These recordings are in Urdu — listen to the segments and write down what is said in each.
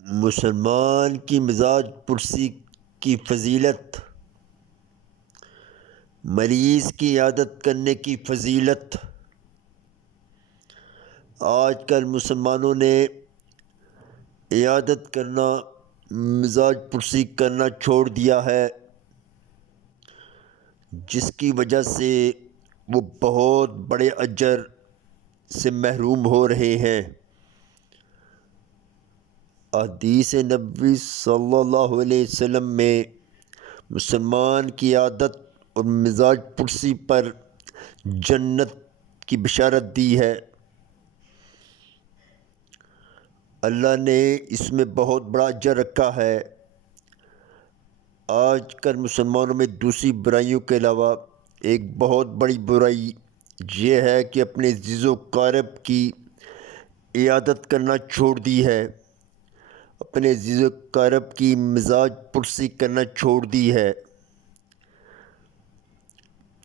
مسلمان کی مزاج پرسی کی فضیلت، مریض کی عیادت کرنے کی فضیلت۔ آج کل مسلمانوں نے عیادت کرنا، مزاج پرسی کرنا چھوڑ دیا ہے، جس کی وجہ سے وہ بہت بڑے اجر سے محروم ہو رہے ہیں۔ حدیث نبوی صلی اللہ علیہ وسلم میں مسلمان کی عادت اور مزاج پرسی پر جنت کی بشارت دی ہے۔ اللہ نے اس میں بہت بڑا اجر رکھا ہے۔ آج کل مسلمانوں میں دوسری برائیوں کے علاوہ ایک بہت بڑی برائی یہ ہے کہ اپنے عزیز و اقارب کی عیادت کرنا چھوڑ دی ہے، اپنے عزیز و اقارب کی مزاج پرسی کرنا چھوڑ دی ہے،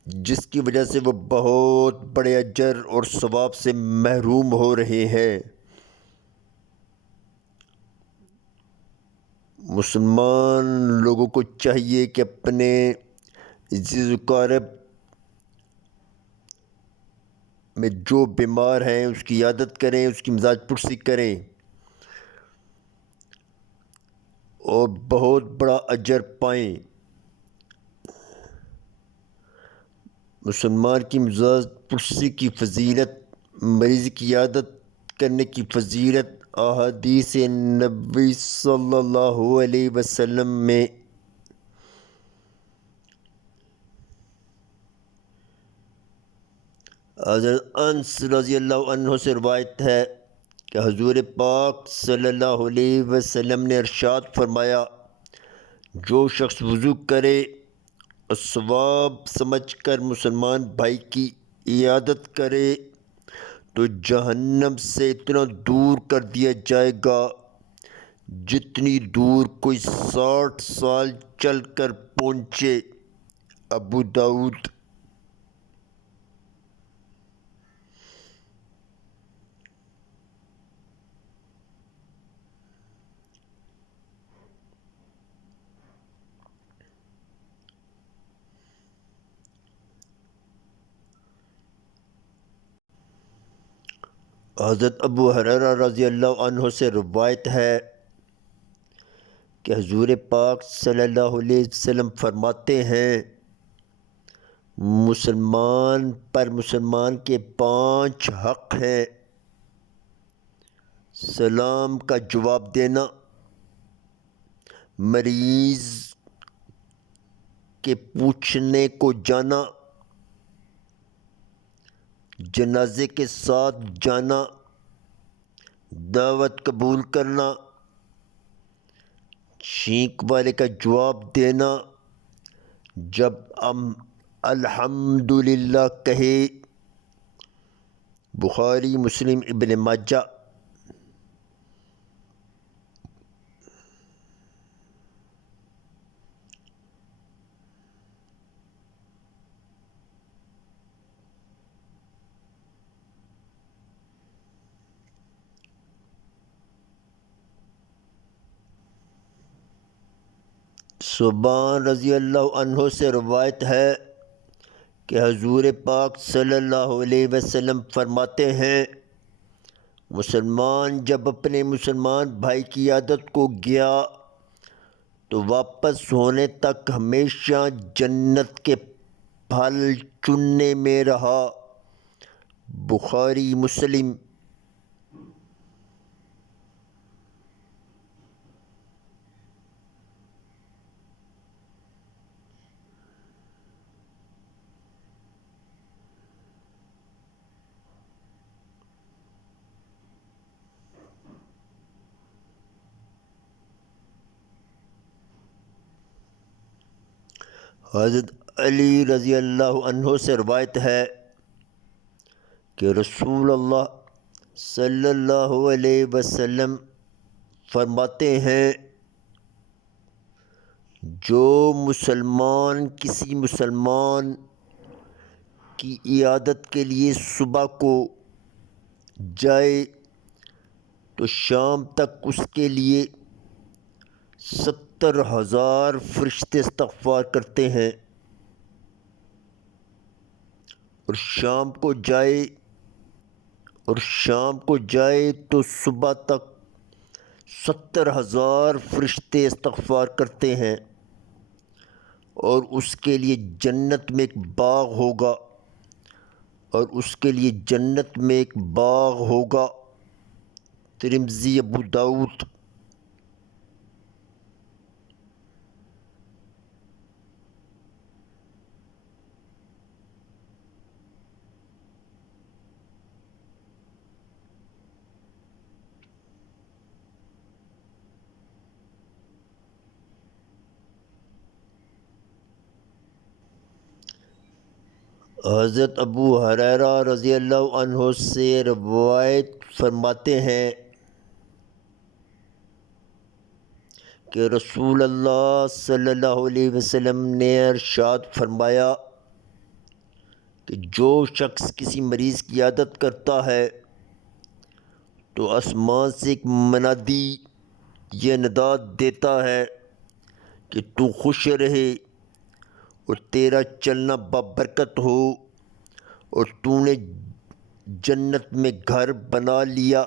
جس کی وجہ سے وہ بہت بڑے اجر اور ثواب سے محروم ہو رہے ہیں۔ مسلمان لوگوں کو چاہیے کہ اپنے عزیز و اقارب میں جو بیمار ہیں اس کی عیادت کریں، اس کی مزاج پرسی کریں اور بہت بڑا اجر پائیں۔ مسلمان کی مزاج پرسی کی فضیلت، مریض کی عیادت کرنے کی فضیلت احادیث نبوی صلی اللہ علیہ وسلم میں حضرت انس رضی اللہ عنہ سے روایت ہے کہ حضور پاک صلی اللہ علیہ وسلم نے ارشاد فرمایا، جو شخص وضو کرے اور ثواب سمجھ کر مسلمان بھائی کی عیادت کرے تو جہنم سے اتنا دور کر دیا جائے گا جتنی دور کوئی 60 سال چل کر پہنچے۔ ابو داؤد۔ حضرت ابو ہریرہ رضی اللہ عنہ سے روایت ہے کہ حضور پاک صلی اللہ علیہ وسلم فرماتے ہیں، مسلمان پر مسلمان کے 5 حق ہیں: سلام کا جواب دینا، مریض کے پوچھنے کو جانا، جنازے کے ساتھ جانا، دعوت قبول کرنا، چھینک والے کا جواب دینا جب ہم الحمدللہ کہے۔ بخاری، مسلم، ابن ماجہ۔ ثوبان رضی اللہ عنہ سے روایت ہے کہ حضور پاک صلی اللہ علیہ وسلم فرماتے ہیں، مسلمان جب اپنے مسلمان بھائی کی عیادت کو گیا تو واپس ہونے تک ہمیشہ جنت کے پھل چننے میں رہا۔ بخاری، مسلم۔ حضرت علی رضی اللہ عنہ سے روایت ہے کہ رسول اللہ صلی اللہ علیہ وسلم فرماتے ہیں، جو مسلمان کسی مسلمان کی عیادت کے لیے صبح کو جائے تو شام تک اس کے لیے 70,000 فرشتے استغفار کرتے ہیں، اور شام کو جائے تو صبح تک 70,000 فرشتے استغفار کرتے ہیں، اور اس کے لیے جنت میں ایک باغ ہوگا، ترمذی، ابو داؤد۔ حضرت ابو ہریرہ رضی اللہ عنہ سے روایت فرماتے ہیں کہ رسول اللہ صلی اللہ علیہ وسلم نے ارشاد فرمایا کہ جو شخص کسی مریض کی عیادت کرتا ہے تو آسمان سے ایک منادی یہ ندا دیتا ہے کہ تو خوش رہے اور تیرا چلنا بابرکت ہو، اور تو نے جنت میں گھر بنا لیا۔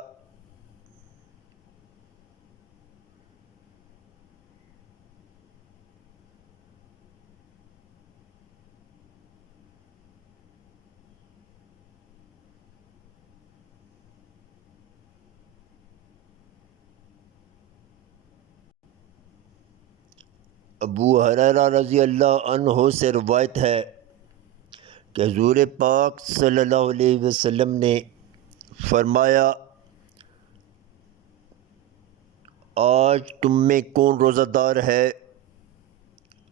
ابو ہریرہ رضی اللہ عنہ سے روایت ہے کہ حضور پاک صلی اللہ علیہ وسلم نے فرمایا، آج تم میں کون روزہ دار ہے؟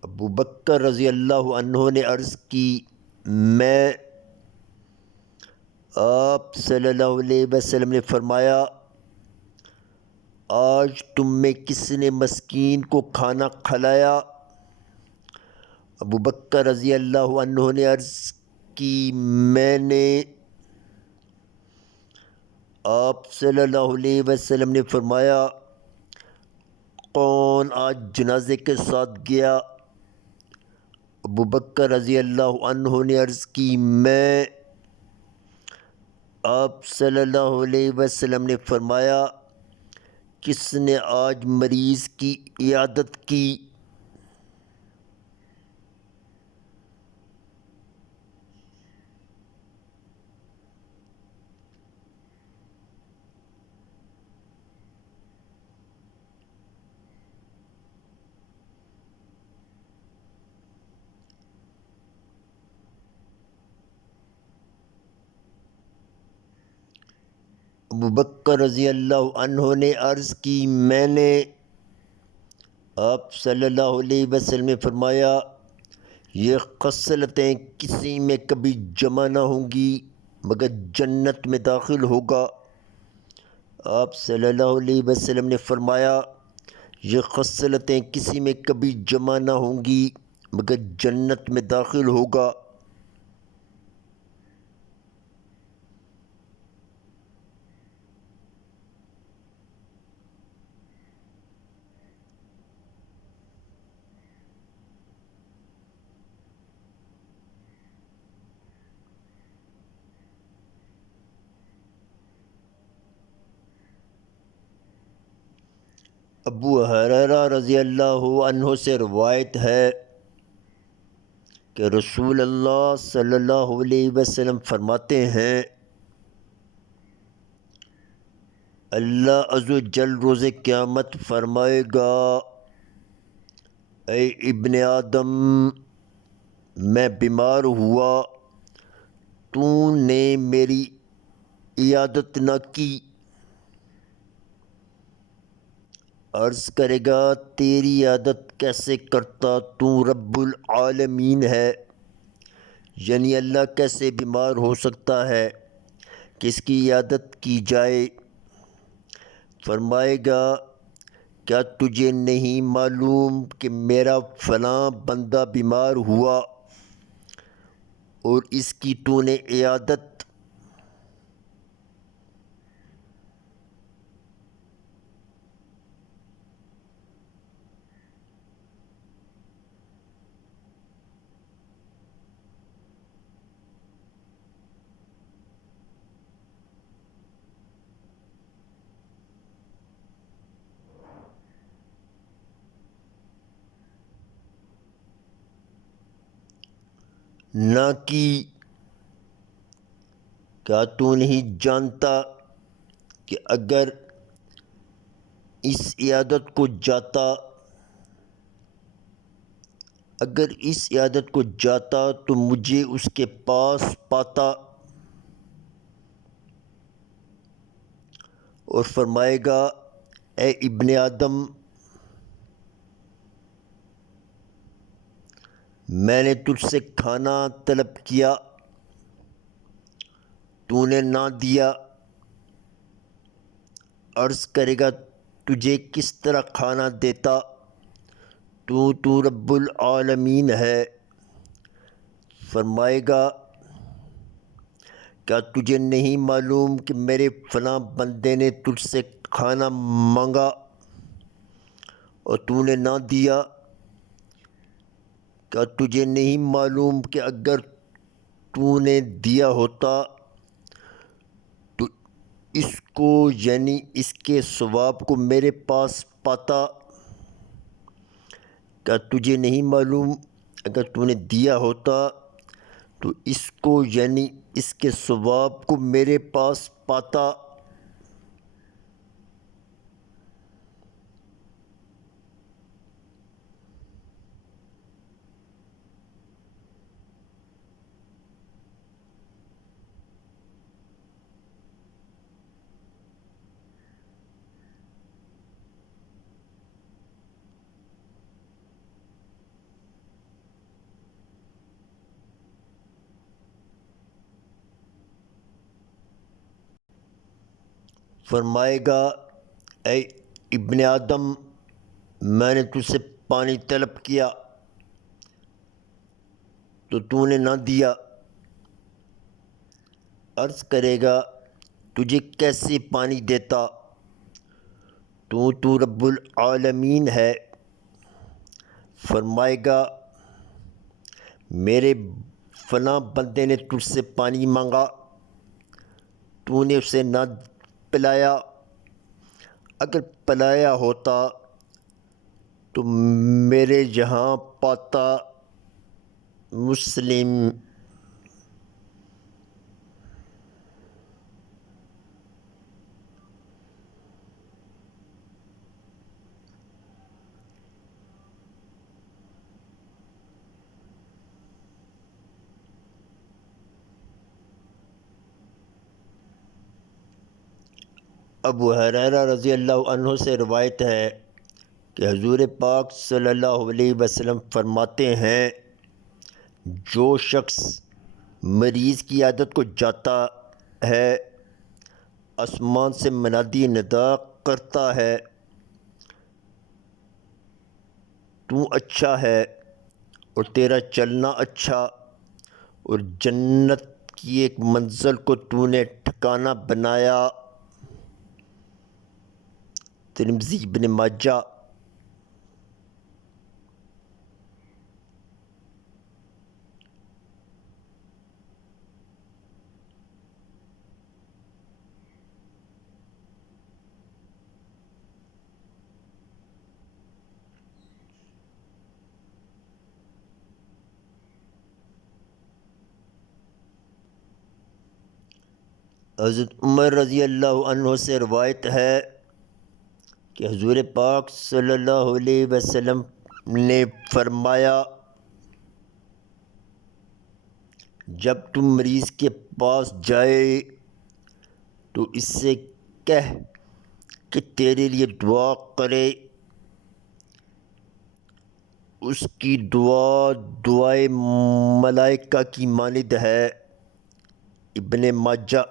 ابو بکر رضی اللہ عنہ نے عرض کی، میں۔ آپ صلی اللہ علیہ وسلم نے فرمایا، آج تم میں کس نے مسکین کو کھانا کھلایا؟ ابو بکر رضی اللہ عنہ نے عرض کی، میں نے۔ آپ صلی اللہ علیہ وسلم نے فرمایا، کون آج جنازے کے ساتھ گیا؟ ابو بکر رضی اللہ عنہ نے عرض کی، میں۔ آپ صلی اللہ علیہ وسلم نے فرمایا، کس نے آج مریض کی عیادت کی؟ ابو بکر رضی اللہ عنہ نے عرض کی، میں نے۔ آپ صلی اللہ علیہ وسلم نے فرمایا، یہ خصلتیں کسی میں کبھی جمع نہ ہوں گی مگر جنت میں داخل ہوگا۔ آپ صلی اللہ علیہ وسلم نے فرمایا، یہ خصلتیں کسی میں کبھی جمع نہ ہوں گی مگر جنت میں داخل ہوگا۔ ابو ہریرہ رضی اللہ عنہ سے روایت ہے کہ رسول اللہ صلی اللہ علیہ وسلم فرماتے ہیں، اللہ عز و جل روز قیامت فرمائے گا، اے ابن آدم، میں بیمار ہوا، تو نے میری عیادت نہ کی۔ عرض کرے گا، تیری عیادت کیسے کرتا؟ تو رب العالمین ہے، یعنی اللہ کیسے بیمار ہو سکتا ہے کہ اس کی عیادت کی جائے؟ فرمائے گا، کیا تجھے نہیں معلوم کہ میرا فلاں بندہ بیمار ہوا اور اس کی تو نے عیادت؟ نہ کی، کیا تو نہیں جانتا کہ اگر اس عیادت کو جاتا تو مجھے اس کے پاس پاتا، اور فرمائے گا اے ابن آدم، میں نے تجھ سے کھانا طلب کیا، تو نے نہ دیا۔ عرض کرے گا تجھے کس طرح کھانا دیتا، تو رب العالمین ہے۔ فرمائے گا کیا تجھے نہیں معلوم کہ میرے فلاں بندے نے تجھ سے کھانا مانگا اور تو نے نہ دیا؟ کیا تجھے نہیں معلوم کہ اگر تو نے دیا ہوتا تو اس کو یعنی اس کے ثواب کو میرے پاس پاتا؟ کیا تجھے نہیں معلوم اگر تو نے دیا ہوتا تو اس کو یعنی اس کے ثواب کو میرے پاس پاتا؟ فرمائے گا اے ابن آدم، میں نے تجھ سے پانی طلب کیا تو نے نہ دیا۔ عرض کرے گا تجھے کیسے پانی دیتا، تو رب العالمین ہے۔ فرمائے گا میرے فلاں بندے نے تجھ سے پانی مانگا، تو نے اسے نہ پلایا، اگر پلایا ہوتا تو میرے یہاں پاتا۔ مسلم۔ ابو ہریرہ رضی اللہ عنہ سے روایت ہے کہ حضور پاک صلی اللہ علیہ وسلم فرماتے ہیں، جو شخص مریض کی عیادت کو جاتا ہے، آسمان سے منادی ندا کرتا ہے، تو اچھا ہے اور تیرا چلنا اچھا، اور جنت کی ایک منزل کو تو نے ٹھکانہ بنایا۔ ترمذی، ابن ماجہ۔ حضرت عمر رضی اللہ عنہ سے روایت ہے کہ حضور پاک صلی اللہ علیہ وسلم نے فرمایا، جب تم مریض کے پاس جائے تو اس سے کہہ کہ تیرے لیے دعا کرے، اس کی دعا دعائے ملائکہ کی مانند ہے۔ ابن ماجہ۔